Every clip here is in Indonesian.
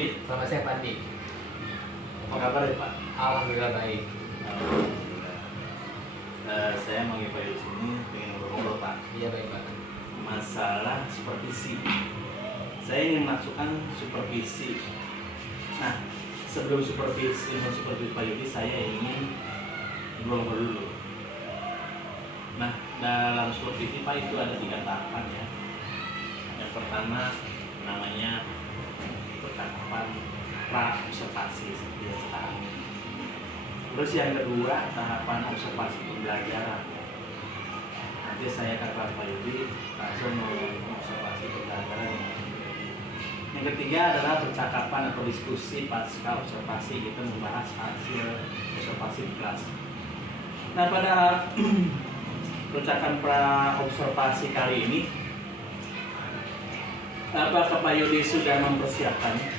Yudi. Selamat siang Pak Andi. Apa kabar ya Pak? Alhamdulillah baik. Alhamdulillah. Saya manggil Pak Yudi sini pengen ngobrol Pak. Iya baik Pak. Masalah supervisi. Saya ingin masukkan supervisi. Nah, sebelum supervisi Pak Yudi, saya ingin ngobrol dulu. Nah, dalam supervisi Pak itu ada 3 tahapan ya. Yang pertama namanya percakapan pra observasi seperti yang sekarang. Terus yang kedua tahapan observasi pembelajaran. Nanti saya akan Pak Yudi langsung mengobservasi pembelajaran. Yang ketiga adalah percakapan atau diskusi pasca observasi, kita membahas hasil observasi di kelas. Nah, pada percakapan pra observasi kali ini, apakah Pak Yudi sudah mempersiapkannya?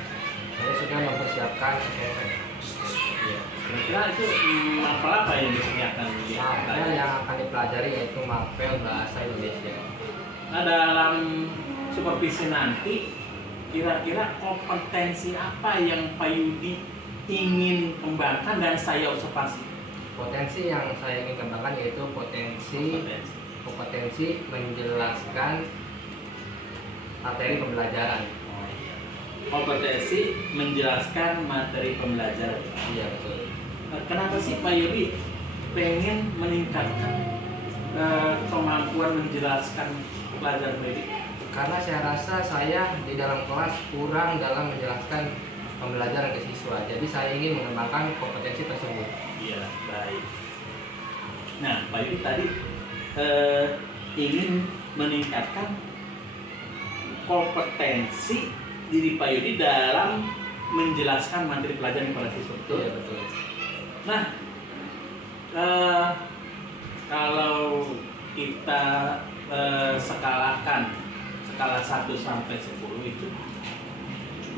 Saya sudah mempersiapkan. Iya. Kira-kira itu apa yang disediakan? Mapel yang akan dipelajari yaitu mapel bahasa Indonesia. Nah, dalam supervisi nanti, kira-kira kompetensi apa yang Pak Yudi ingin kembangkan dan saya observasi? Potensi yang saya ingin kembangkan yaitu kompetensi menjelaskan materi pembelajaran. Kompetensi menjelaskan materi pembelajaran. Iya betul. Kenapa sih Pak Yudi pengen meningkatkan kemampuan menjelaskan pelajaran Pak Yudi? Karena saya rasa saya di dalam kelas kurang dalam menjelaskan pembelajaran ke siswa. Jadi saya ingin mengembangkan kompetensi tersebut. Iya, baik. Nah, Pak Yudi tadi ingin meningkatkan kompetensi diri Pak Yudi dalam menjelaskan materi pelajaran kepada siswa. Betul? Iya betul. Nah, kalau kita skalakan skala 1 sampai 10 itu,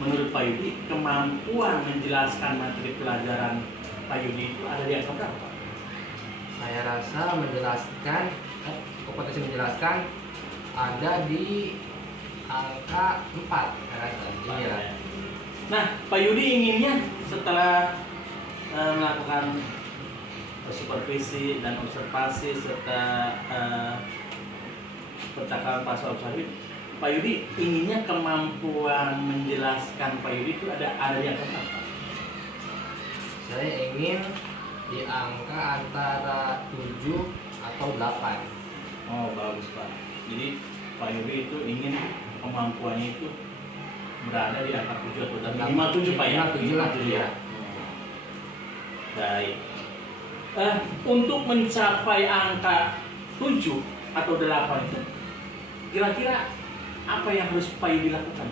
menurut Pak Yudi kemampuan menjelaskan materi pelajaran Pak Yudi itu ada di angka berapa? Saya rasa kompetensi menjelaskan ada di angka 4. Saya rasa. Iya. Nah, Pak Yudi inginnya setelah melakukan supervisi dan observasi serta percakapan pasca observasi, Pak Yudi inginnya kemampuan menjelaskan Pak Yudi itu ada di angka berapa? Saya ingin di angka antara 7 atau 8. Oh, bagus Pak. Jadi Pak Yudi itu ingin kemampuannya itu berada di angka 7 atau 8. Minimal 7 Pak ya? 7 lah. Iya. Baik. Untuk mencapai angka 7 atau 8 itu, kira-kira apa yang harus Pak Yudi lakukan?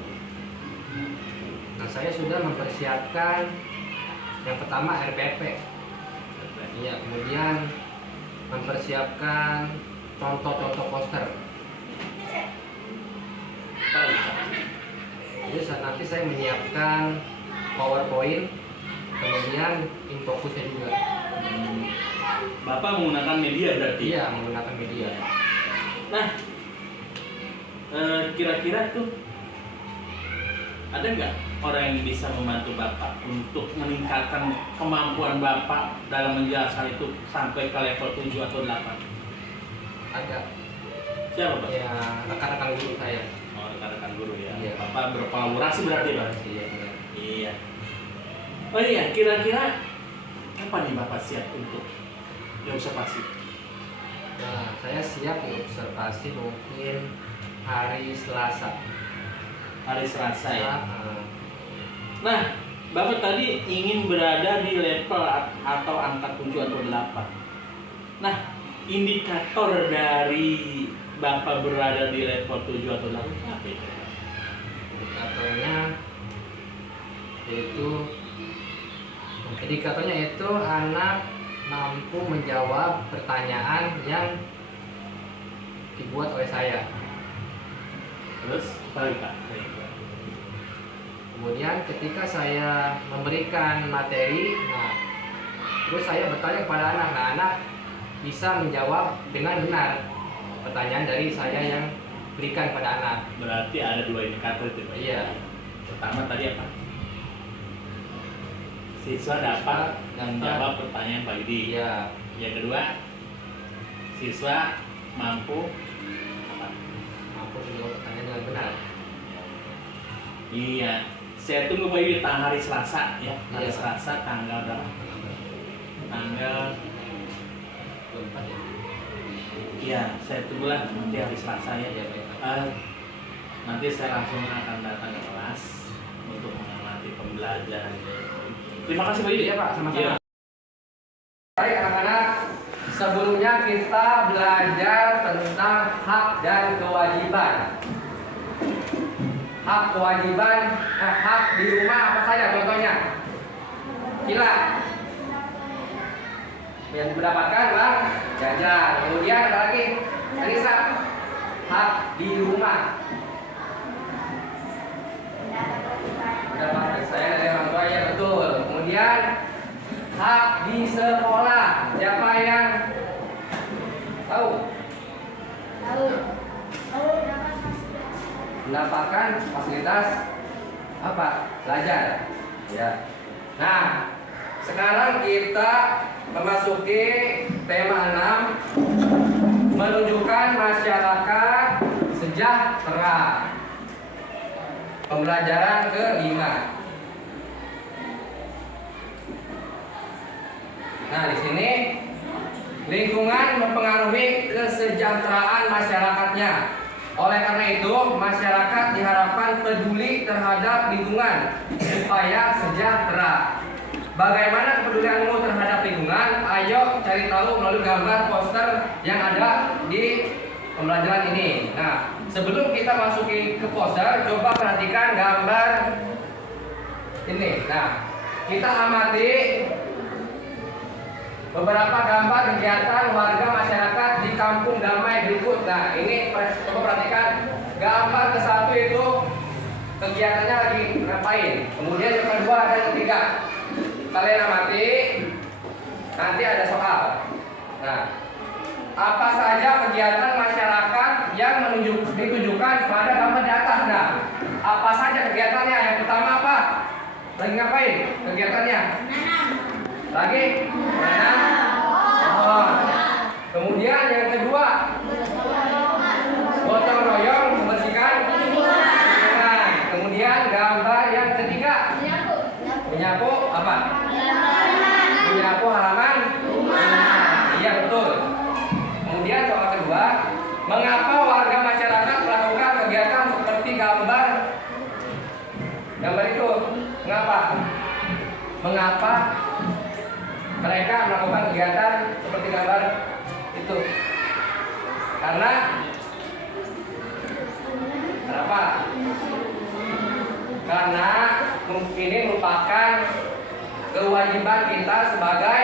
Nah, saya sudah mempersiapkan yang pertama RPP. Iya, kemudian mempersiapkan contoh-contoh poster. Jadi nanti saya menyiapkan PowerPoint, kemudian infokusnya juga. Bapak menggunakan media berarti? Iya, menggunakan media. Nah, kira-kira tuh ada nggak orang yang bisa membantu Bapak untuk meningkatkan kemampuan Bapak dalam menjelaskan itu sampai ke level 7 atau 8? Ada. Siapa Pak? Ya, rekan-rekan guru saya. Oh, rekan-rekan guru ya. Iya. Bapak berkolaborasi berarti Pak? Iya, benar. Iya. Oh iya, kira-kira apa nih Bapak siap untuk diobservasi? Nah, saya siap diobservasi mungkin hari Selasa. Hari Selasa ya. Nah, Nah, Bapak tadi ingin berada di level atau angka 7 atau 8. Nah, indikator dari Bapak berada di level 7 atau 8 apa itu? indikatornya itu anak mampu menjawab pertanyaan yang dibuat oleh saya. Terus, balik Pak. Kemudian ketika saya memberikan materi, nah terus saya bertanya kepada anak, nah anak bisa menjawab dengan benar pertanyaan dari saya yang berikan pada anak. Berarti ada 2 indikator itu Pak. Iya. Pertama tadi apa? siswa dapat menjawab pertanyaan Pak Yudi. Iya. Yang kedua, siswa mampu apa? Mampu menjawab pertanyaan dengan benar. Iya, saya tunggu Pak Yudi hari Selasa ya. Hari Iya. Selasa tanggal berapa? Tanggal 24 ya. Iya, saya tunggulah nanti hari Selasa ya. Iya, baik. Nanti saya langsung akan datang ke kelas untuk mengamati pembelajaran. Terima kasih Pak Yudi. Iya Pak, sama-sama. Iya. Baik anak-anak, sebelumnya kita belajar tentang hak dan kewajiban. Hak kewajiban, hak di rumah apa saja contohnya? Kilat. Yang mendapatkan uang jajan. Kemudian apa lagi? Anissa, hak di rumah. Mendapatkan saya dari orang tua, ya betul. Kemudian hak di sekolah. Siapa yang tahu? Mendapatkan fasilitas apa? Belajar. Ya. Nah, sekarang kita memasuki tema 6, menunjukkan masyarakat sejahtera. Pembelajaran ke-5. Nah, di sini lingkungan mempengaruhi kesejahteraan masyarakatnya. Oleh karena itu, masyarakat diharapkan peduli terhadap lingkungan supaya sejahtera. Bagaimana kepedulianmu terhadap lingkungan? Ayo cari tahu melalui gambar poster yang ada di pembelajaran ini. Nah, sebelum kita masuki ke poster, coba perhatikan gambar ini. Nah, kita amati beberapa gambar kegiatan warga masyarakat di Kampung Damai berikut. Nah, ini coba perhatikan gambar ke-1 itu kegiatannya lagi ngapain. Kemudian yang kedua dan yang ketiga. Kalian amati, nanti ada soal. Nah, apa saja kegiatan masyarakat yang ditunjukkan pada gambar di atas? Nah, apa saja kegiatannya? Yang pertama apa? Lagi ngapain kegiatannya? Lagi menanam pohon. Kemudian yang kedua, gotong royong membersihkan lingkungan. Kemudian gambar yang ketiga, menyapu apa? Menyapu halaman rumah. Iya betul. Kemudian soal kedua, mengapa warga masyarakat melakukan kegiatan seperti gambar itu? Mengapa? Mengapa mereka melakukan kegiatan seperti gambar itu? Karena kenapa? Karena ini merupakan kewajiban kita sebagai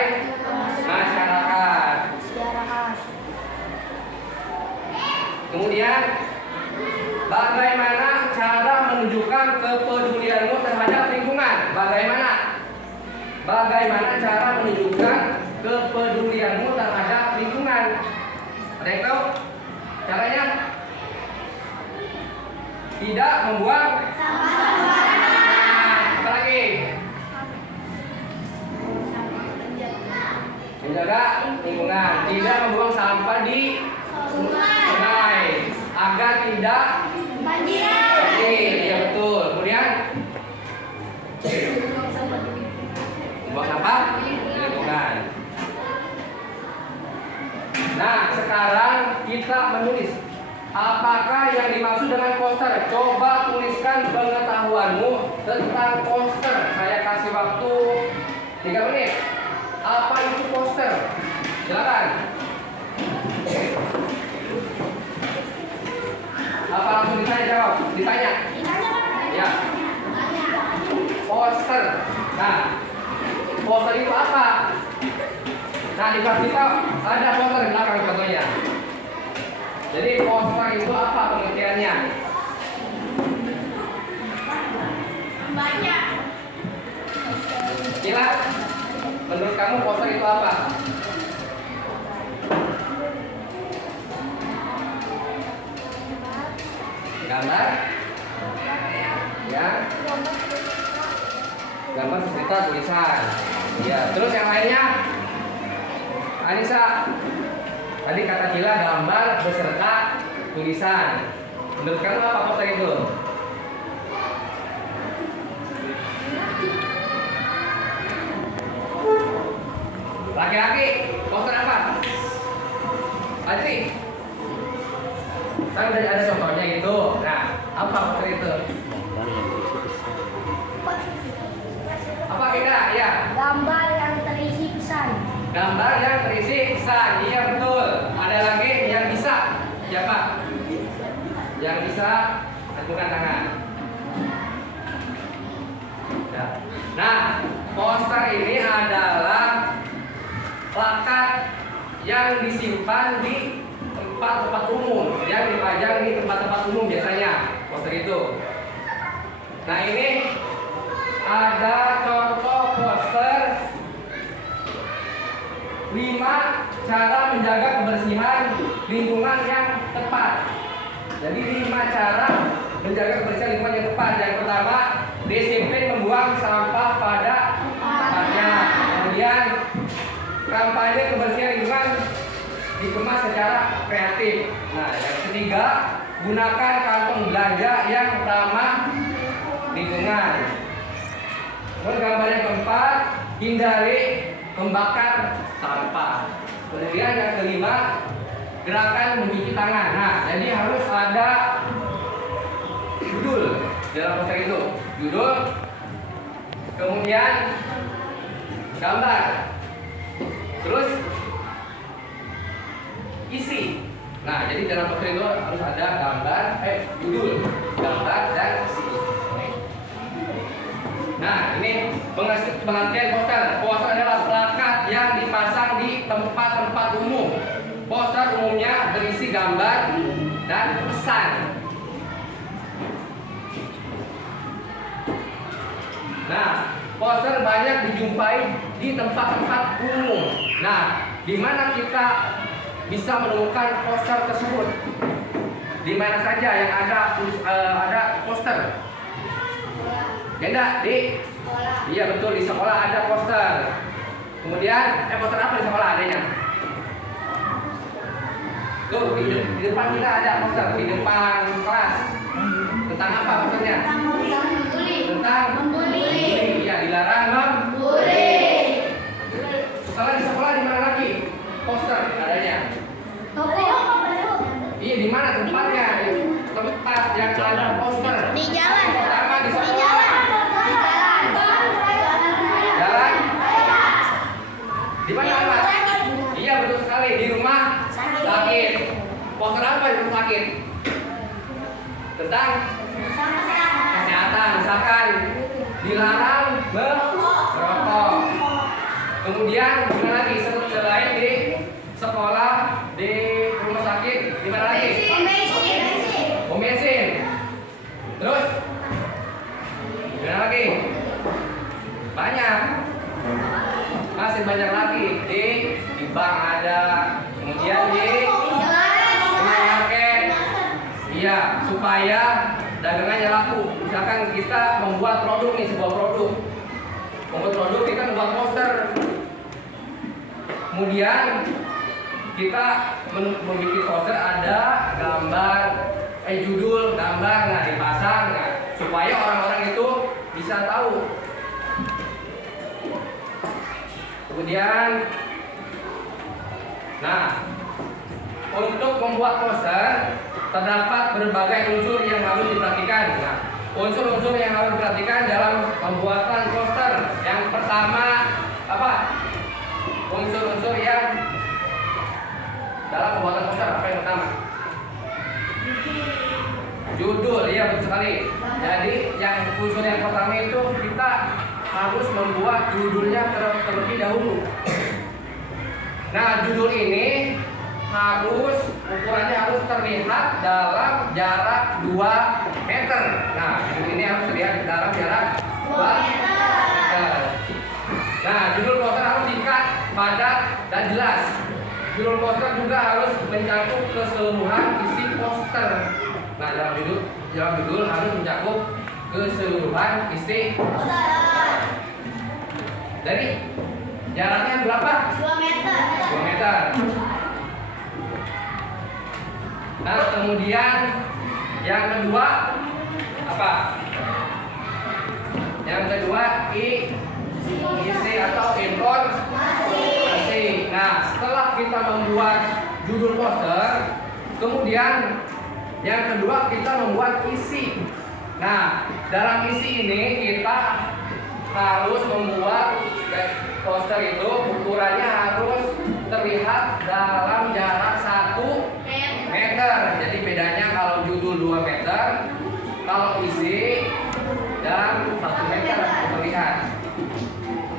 masyarakat. Kemudian, bagaimana cara menunjukkan kepedulianmu terhadap lingkungan? Bagaimana cara menunjukkan kepedulianmu terhadap lingkungan? Ada yang tahu caranya? Tidak membuang sampah. Apa lagi? Menjaga lingkungan. Tidak membuang sampah di sungai agar tidak banjir. Ya betul. Kemudian membuang sampah di lingkungan. Nah, sekarang kita menulis. Apakah yang dimaksud dengan poster? Coba tuliskan pengetahuanmu tentang poster. Saya kasih waktu 3 menit. Apa itu poster? Silakan. Apa langsung ditanya jawab? Ditanya. Ya. Poster. Nah, poster itu apa? Nah, di belakang kita ada poster di belakang contohnya. Jadi poster itu apa pengertiannya? Banyak. Gila, menurut kamu poster itu apa? Gambar? Ya. gambar beserta tulisan. Ya, terus yang lainnya, Anissa, tadi kata Cila gambar beserta tulisan. Menurut kamu apa poster itu? Laki-laki, poster apa? Adri? Kan udah ada contohnya itu. Nah, apa poster itu? Apa kita? Ya. Gambar yang terisi pesan. Gambar yang terisi pesan. Iya betul. Ada lagi yang bisa. Siapa? Yang bisa acungkan tangan. Ya. Nah, poster ini adalah plakat yang disimpan di tempat-tempat umum, yang dipajang di tempat-tempat umum biasanya poster itu. Nah ini ada contoh poster 5 cara menjaga kebersihan lingkungan yang tepat. Jadi 5 cara menjaga kebersihan lingkungan yang tepat. Yang pertama, disiplin membuang sampah pada tempatnya. Kemudian kampanye kebersihan lingkungan dikemas secara kreatif. Nah, yang ketiga, gunakan kantong belanja yang ramah lingkungan. Kemudian gambar yang keempat, hindari membakar sampah. Kemudian yang kelima, gerakan mencuci tangan. Nah, jadi harus ada judul dalam poster itu. Judul, kemudian gambar, terus isi. Nah, jadi dalam poster itu harus ada gambar, judul, gambar, dan isi. Nah, ini pengertian poster. Poster adalah plakat yang dipasang di tempat-tempat umum. Poster umumnya berisi gambar dan pesan. Nah, poster banyak dijumpai di tempat-tempat umum. Nah, di mana kita bisa menemukan poster tersebut? Di mana saja yang ada poster? Ya enggak, di Sekolah. Iya betul, di sekolah ada poster. Kemudian poster apa di sekolah adanya? Tuh, di depan kita ada poster di depan kelas. Tentang apa posternya? Tentang Membuli. Iya, dilarang Membuli. Sekolah di sekolah di mana lagi? Poster adanya. Toko. Iya, di mana tempatnya? Tempat yang ada poster. Di jalan. Pertama di Di sekolah. jalan. Jalan. Di mana Mas? Iya betul sekali, di rumah sakit. Poster apa di rumah sakit? Tentang kesehatan, misalkan dilarang merokok. Kemudian di mana lagi? Selain di sekolah, di rumah sakit, di mana lagi? Pom bensin. Terus di mana lagi? Banyak. Masih banyak lagi di bank ada, kemudian di minimarket. Iya, supaya dagangannya laku. Misalkan kita membuat produk nih, sebuah produk. Membuat produk kita membuat poster. Kemudian kita membuat poster ada gambar, judul, gambar, nah dipasang, nah, supaya orang-orang itu bisa tahu. Kemudian, nah, untuk membuat poster terdapat berbagai unsur yang harus diperhatikan. Nah, unsur-unsur yang harus diperhatikan dalam pembuatan poster. Yang pertama apa? Unsur-unsur yang dalam pembuatan poster apa yang pertama? Judul, iya betul sekali. Jadi yang unsur yang pertama itu kita harus membuat judulnya terlebih dahulu. Nah, judul ini ukurannya harus terlihat dalam jarak 2 meter. Nah, judul ini harus terlihat dalam jarak 2 meter. Nah, judul poster harus diikat, padat, dan jelas. Judul poster juga harus mencakup keseluruhan isi poster. Nah, dalam judul harus mencakup keseluruhan isi poster. Dari jaraknya berapa? 2 meter. 2 meter. Nah, kemudian yang kedua apa? Yang kedua isi atau informasi. Nah, setelah kita membuat judul poster, kemudian yang kedua kita membuat isi. Nah, dalam isi ini kita harus membuat poster itu ukurannya harus terlihat dalam jarak 1 meter. Jadi bedanya kalau judul 2 meter, kalau isi dan 1 meter terlihat.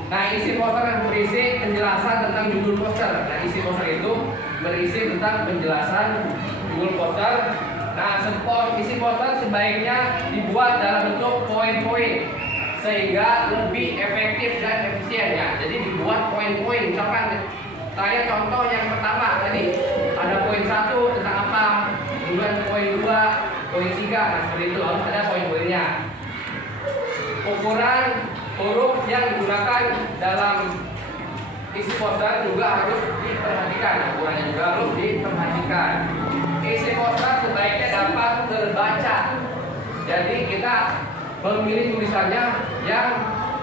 Nah, isi poster yang berisi penjelasan tentang judul poster. Nah, isi poster itu berisi tentang penjelasan judul poster. Nah, isi poster sebaiknya dibuat dalam bentuk poin-poin sehingga lebih efektif dan efisien ya. Jadi dibuat poin-poin. Misalkan saya contoh yang pertama tadi ada poin 1 tentang apa, kemudian poin 2, poin 3. Nah, seperti itu harus ada poin-poinnya. Ukuran huruf yang digunakan dalam isi poster juga harus diperhatikan. Ukurannya juga harus diperhatikan. Isi poster sebaiknya dapat terbaca. Jadi kita memilih tulisannya yang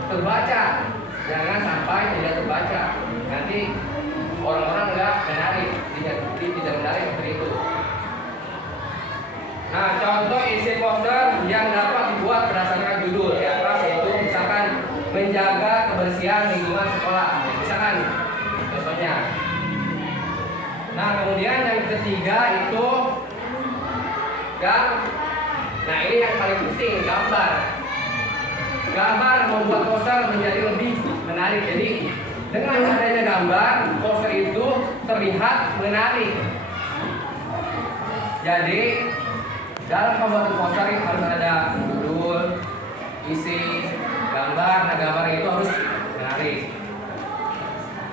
terbaca, jangan sampai tidak terbaca. Nanti orang-orang nggak menarik, tidak menarik seperti itu. Nah, contoh isi poster yang dapat dibuat berdasarkan judul di atas yaitu misalkan menjaga kebersihan lingkungan sekolah, misalkan contohnya. Nah, kemudian yang ketiga itu nah ini yang paling penting, gambar. Gambar membuat poster menjadi lebih menarik. Jadi dengan adanya gambar, poster itu terlihat menarik. Jadi dalam pembuatan poster harus ada judul, isi, gambar. Nah, gambar itu harus menarik.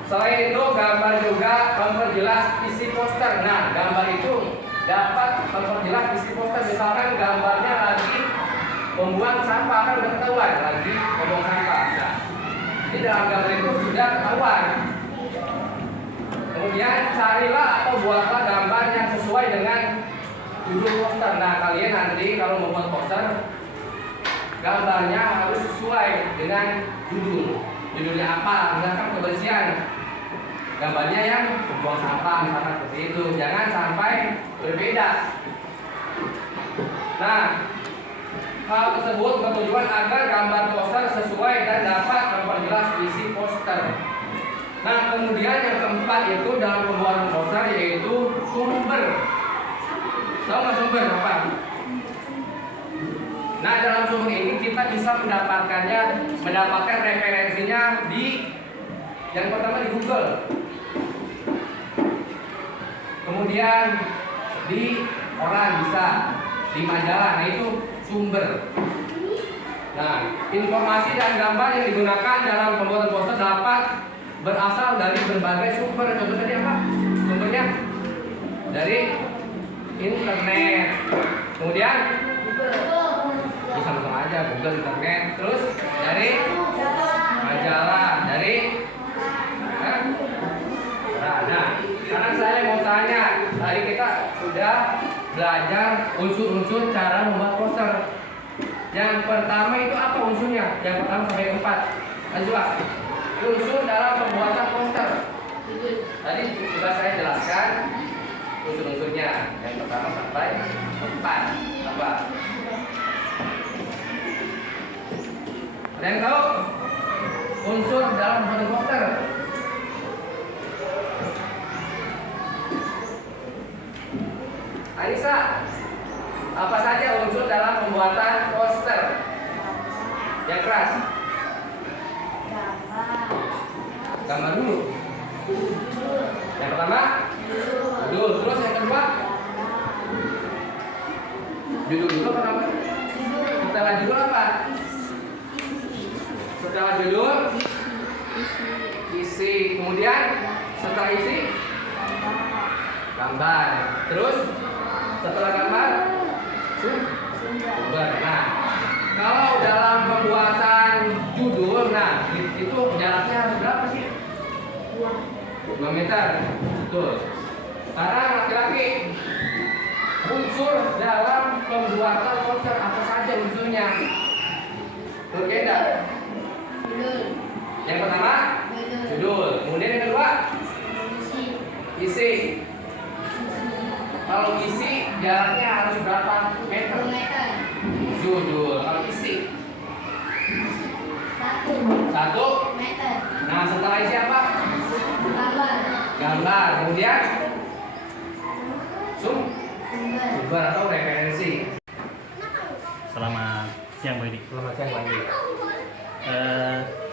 Selain itu, gambar juga memperjelas isi poster. Nah, gambar itu dapat memperjelas isi poster. Misalkan gambarnya lagi membuang sampah, kan udah ketahuan lagi membuang sampah. Nah, di dalam gambar itu sudah ketahuan. Kemudian carilah atau buatlah gambar yang sesuai dengan judul poster. Nah, kalian nanti kalau membuat poster, gambarnya harus sesuai dengan judul. Judulnya apa? Misalkan kebersihan, gambarnya yang membuang sampah, misalkan seperti itu. Jangan sampai berbeda. Nah, hal tersebut bertujuan agar gambar poster sesuai dan dapat memperjelas isi poster. Nah, kemudian yang keempat itu dalam pembuatan poster yaitu sumber. Tahu nggak sumber apa? Nah, dalam sumber ini kita bisa mendapatkan referensinya di yang pertama di Google. Kemudian di koran bisa, di majalah. Nah, itu sumber. Nah, informasi dan gambar yang digunakan dalam pembuatan poster dapat berasal dari berbagai sumber. Contoh tadi apa? Sumbernya dari internet. Kemudian bisa sama aja Google, internet. Terus dari majalah, dari nah, sekarang saya mau tanya, tadi kita sudah belajar unsur-unsur cara membuat poster. Yang pertama itu apa unsurnya? Yang pertama sampai keempat. Lanjut Pak. Unsur dalam pembuatan poster. Tadi sudah saya jelaskan unsur-unsurnya. Yang pertama sampai keempat. Apa? Ada yang tahu unsur dalam pembuatan poster? Anissa, apa saja unsur dalam pembuatan poster? Yang keras. Gambar dulu. Yang pertama, judul. Terus yang kedua, judul dulu apa nama? Setelah judul apa? Setelah judul, isi. Kemudian setelah isi, gambar. Terus setelah gambar, sumber. Nah, kalau dalam pembuatan judul, nah itu jaraknya harus 2 meter. Betul. Sekarang laki-laki, unsur dalam pembuatan poster apa saja unsurnya? Oke, enggak? Judul. Yang pertama, Judul. judul. Kemudian yang kedua, Isi. isi. Kalau isi jaraknya harus berapa 10 meter? meter. Judul. Kalau isi 1 1. meter. Nah, setelah isi apa? Gambar. Gambar. Kemudian Sumber. sumber atau referensi. Selamat siang Pak Yudi. Selamat siang, Pak Andi.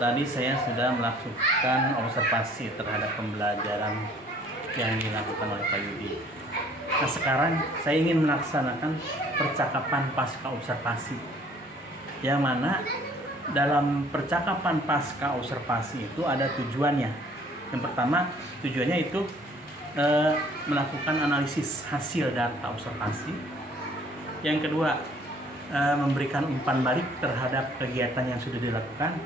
Tadi saya sudah melakukan observasi terhadap pembelajaran yang dilakukan oleh Pak Yudi. Nah sekarang saya ingin melaksanakan percakapan pasca observasi, yang mana dalam percakapan pasca observasi itu ada tujuannya. Yang pertama tujuannya itu melakukan analisis hasil data observasi. Yang kedua memberikan umpan balik terhadap kegiatan yang sudah dilakukan.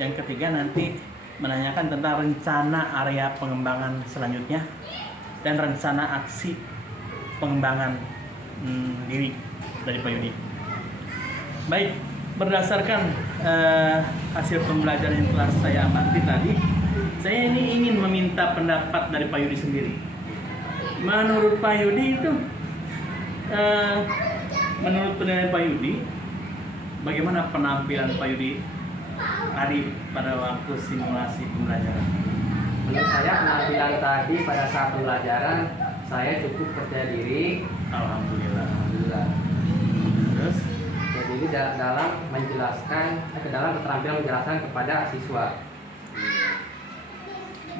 Yang ketiga nanti menanyakan tentang rencana area pengembangan selanjutnya dan rencana aksi pengembangan diri dari Pak Yudi. Baik, berdasarkan hasil pembelajaran yang telah saya amati tadi, saya ini ingin meminta pendapat dari Pak Yudi sendiri. Menurut Pak Yudi itu menurut penilaian Pak Yudi, bagaimana penampilan Pak Yudi tadi pada waktu simulasi pembelajaran? Menurut saya penampilan tadi pada saat pembelajaran saya cukup percaya diri. Alhamdulillah. Alhamdulillah. Terus Jadi dalam menjelaskan, dalam keterampilan menjelaskan kepada siswa.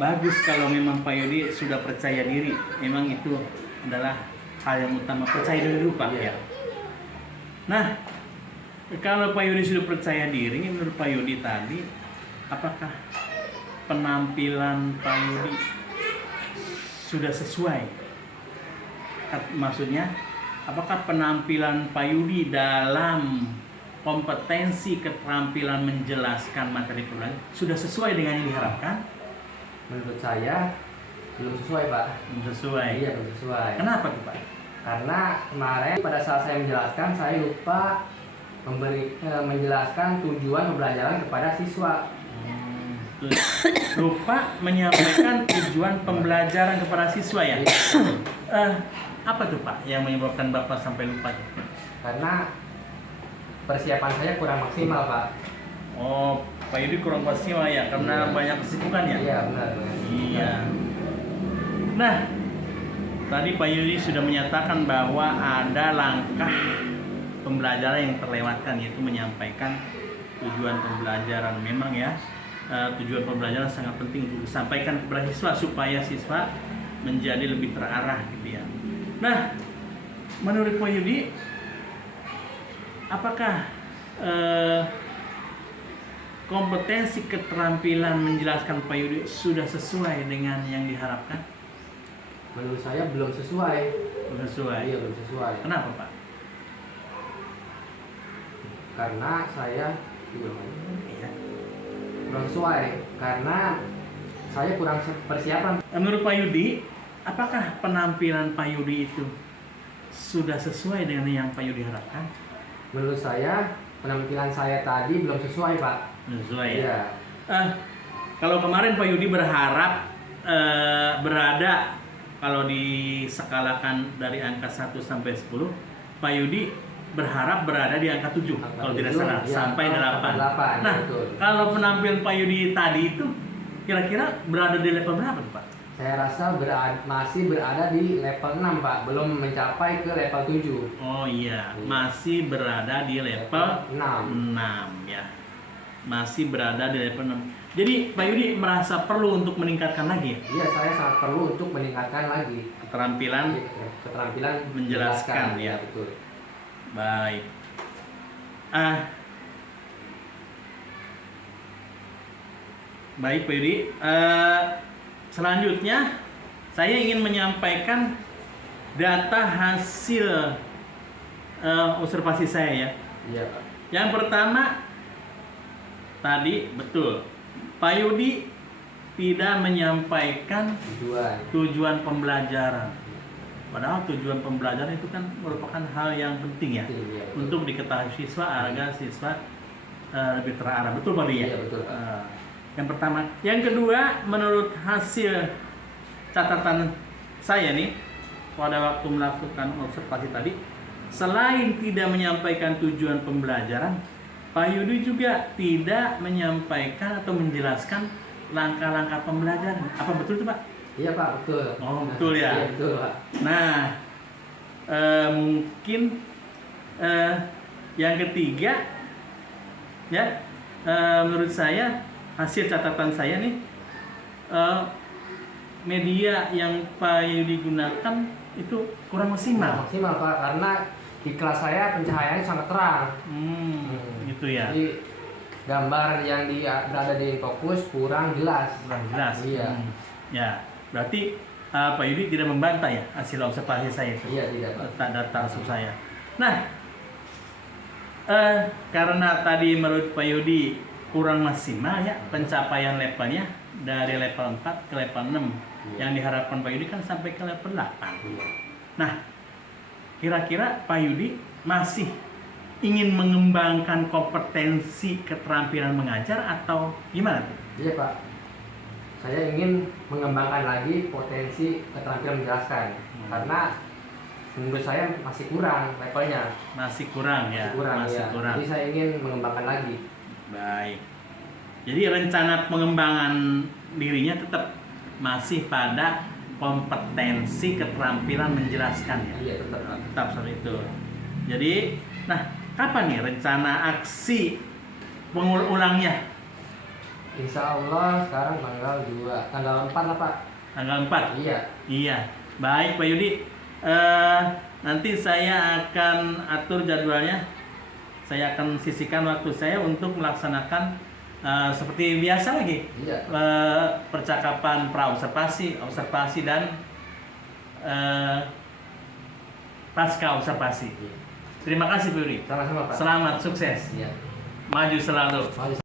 bagus kalau memang Pak Yudi sudah percaya diri. Memang itu adalah hal yang utama, percaya diri dulu Pak ya. Nah, kalau Pak Yudi sudah percaya diri, menurut Pak Yudi tadi, apakah penampilan Pak Yudi sudah sesuai? Maksudnya, apakah penampilan Pak Yudi dalam kompetensi keterampilan menjelaskan materi pelajaran sudah sesuai dengan yang diharapkan? Menurut saya belum sesuai, Pak. Belum sesuai. Iya, belum sesuai. Kenapa tuh Pak? Karena kemarin pada saat saya menjelaskan, saya lupa menjelaskan tujuan pembelajaran kepada siswa. Lupa menyampaikan tujuan pembelajaran kepada siswa ya? Apa tuh Pak yang menyebabkan Bapak sampai lupa? Karena persiapan saya kurang maksimal, Pak. Oh, Pak Yudi kurang maksimal ya karena Iya. banyak kesibukan ya? Iya, benar. Iya. Nah, tadi Pak Yudi sudah menyatakan bahwa ada langkah pembelajaran yang terlewatkan, yaitu menyampaikan tujuan pembelajaran. Memang ya, tujuan pembelajaran sangat penting untuk disampaikan kepada siswa supaya siswa menjadi lebih terarah gitu ya. Nah, menurut Pak Yudi, apakah kompetensi keterampilan menjelaskan Pak Yudi sudah sesuai dengan yang diharapkan? Menurut saya belum sesuai. Belum sesuai. Iya, belum sesuai. Kenapa Pak? Karena saya Iya. belum sesuai. Karena saya kurang persiapan. Menurut Pak Yudi, apakah penampilan Pak Yudi itu sudah sesuai dengan yang Pak Yudi harapkan? Menurut saya penampilan saya tadi belum sesuai, Pak. Belum sesuai ya? Iya. Kalau kemarin Pak Yudi berharap berada, kalau diskalakan dari angka 1 sampai 10, Pak Yudi berharap berada di angka 7 kalau tidak salah, Iya, sampai 8. 8. Nah, Betul. kalau penampilan Pak Yudi tadi itu kira-kira berada di level berapa tuh Pak? Saya rasa masih berada di level 6, Pak. Belum mencapai ke level 7. Oh iya, masih berada di level 6. 6 ya. Masih berada di level 6. Jadi Pak Yudi merasa perlu untuk meningkatkan lagi Iya, saya sangat perlu untuk meningkatkan lagi keterampilan. keterampilan Menjelaskan, ya. betul. Baik. Baik Pak Yudi. Selanjutnya saya ingin menyampaikan data hasil observasi saya ya. Iya, Pak. Yang pertama tadi betul, Pak Yudi tidak menyampaikan tujuan pembelajaran. Padahal tujuan pembelajaran itu kan merupakan hal yang penting ya, Iya, betul. untuk diketahui siswa agar siswa lebih terarah. Betul Pak Ri, ya? Iya, betul, Pak. Yang pertama, yang kedua, menurut hasil catatan saya nih pada waktu melakukan observasi tadi, selain tidak menyampaikan tujuan pembelajaran, Pak Yudi juga tidak menyampaikan atau menjelaskan langkah-langkah pembelajaran. Apa betul itu Pak? Iya Pak, betul. Oh, betul ya? Iya, betul Pak. Nah, mungkin yang ketiga, ya, menurut saya hasil catatan saya nih, media yang Pak Yudi gunakan itu kurang maksimal. Maksimal Pak, karena di kelas saya pencahayaannya sangat terang. Gitu ya. Jadi gambar yang berada di fokus kurang jelas. Kurang jelas. Iya. Ya, berarti Pak Yudi tidak membantah ya hasil observasi saya itu. Iya, tidak Pak. Data asuh saya. Nah, karena tadi menurut Pak Yudi kurang maksimal ya pencapaian levelnya dari level 4 ke level 6. Yang diharapkan Pak Yudi kan sampai ke level 8. Iya. Nah, kira-kira Pak Yudi masih ingin mengembangkan kompetensi keterampilan mengajar atau gimana tuh? Iya Pak. Saya ingin mengembangkan lagi potensi keterampilan menjelaskan. Karena menurut saya masih kurang levelnya. Masih kurang ya. Masih kurang. Jadi saya ingin mengembangkan lagi. Baik. Jadi rencana pengembangan dirinya tetap masih pada kompetensi keterampilan menjelaskan ya. Iya, tetap. Tetap seperti itu. Jadi, nah, kapan nih rencana aksi pengulangnya? Insya Allah sekarang tanggal 4 lah Pak. Tanggal 4? Iya. Iya. Baik Pak Yudi. Nanti saya akan atur jadwalnya. Saya akan sisihkan waktu saya untuk melaksanakan seperti biasa lagi. Iya. Percakapan pra-observasi, observasi dan pasca observasi. Terima kasih Pak Yudi. Sama-sama Pak. Selamat sukses. Iya. Maju selalu. Maju